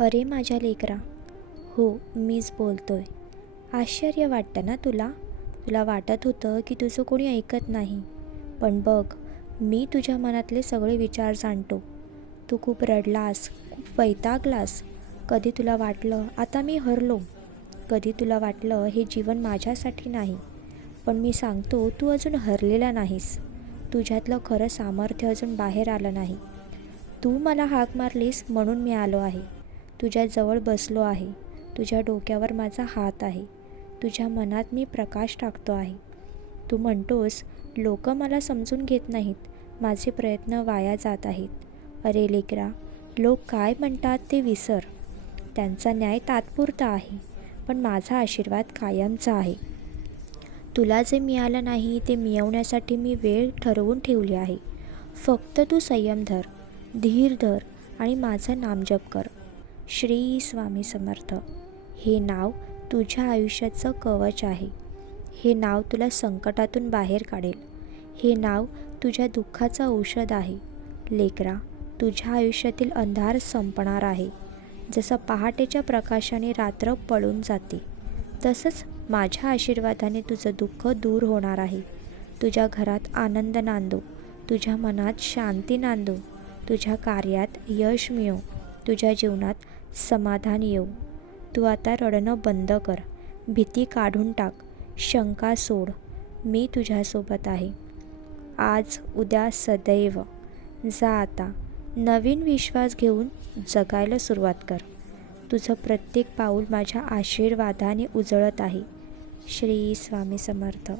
अरे माझ्या लेकरा हो मीच बोलतोय. आश्चर्य वाटतं ना तुला? तुला वाटत होतं की तुझं कोणी ऐकत नाही. पण बघ मी तुझ्या मनातले सगळे विचार जाणतो. तू खूप रडलास खूप वैतागलास. कधी तुला वाटलं आता मी हरलो. कधी तुला वाटलं हे जीवन माझ्यासाठी नाही. पण मी सांगतो तू अजून हरलेला नाहीस. तुझ्यातलं खरं सामर्थ्य अजून बाहेर आलं नाही. तू मला हाक मारलीस म्हणून मी आलो आहे. तुझ्याजवळ बसलो आहे. तुझ्या डोक्यावर माझा हात आहे. तुझ्या मनात मी प्रकाश टाकतो आहे. तू म्हणतोस लोक मला समजून घेत नाहीत. माझे प्रयत्न वाया जात आहेत. अरे लेकरा लोक काय म्हणतात ते विसर. त्यांचा न्याय तात्पुरता आहे पण माझा आशीर्वाद कायमचा आहे. तुला जे मिळालं नाही ते मिळवण्यासाठी मी वेळ ठरवून ठेवली आहे. फक्त तू संयम धर धीर धर आणि माझं नामजप कर. श्री स्वामी समर्थ हे नाव तुझ्या आयुष्याचं कवच आहे. हे नाव तुला संकटातून बाहेर काढेल. हे नाव तुझ्या दुःखाचं औषध आहे. लेकरा तुझ्या आयुष्यातील अंधार संपणार आहे. जसं पहाटेच्या प्रकाशाने रात्र पळून जाते तसंच माझ्या आशीर्वादाने तुझं दुःख दूर होणार आहे. तुझ्या घरात आनंद नांदो तुझ्या मनात शांती नांदो तुझ्या कार्यात यश मिळो तुझ्या जीवनात समाधान येऊ. तू आता रडणं बंद कर. भीती काढून टाक. शंका सोड. मी तुझ्यासोबत आहे. आज उद्या सदैव. जा आता. नवीन विश्वास घेऊन जगायला सुरुवात कर. तुझं प्रत्येक पाऊल माझ्या आशीर्वादाने उजळत आहे. श्री स्वामी समर्थ.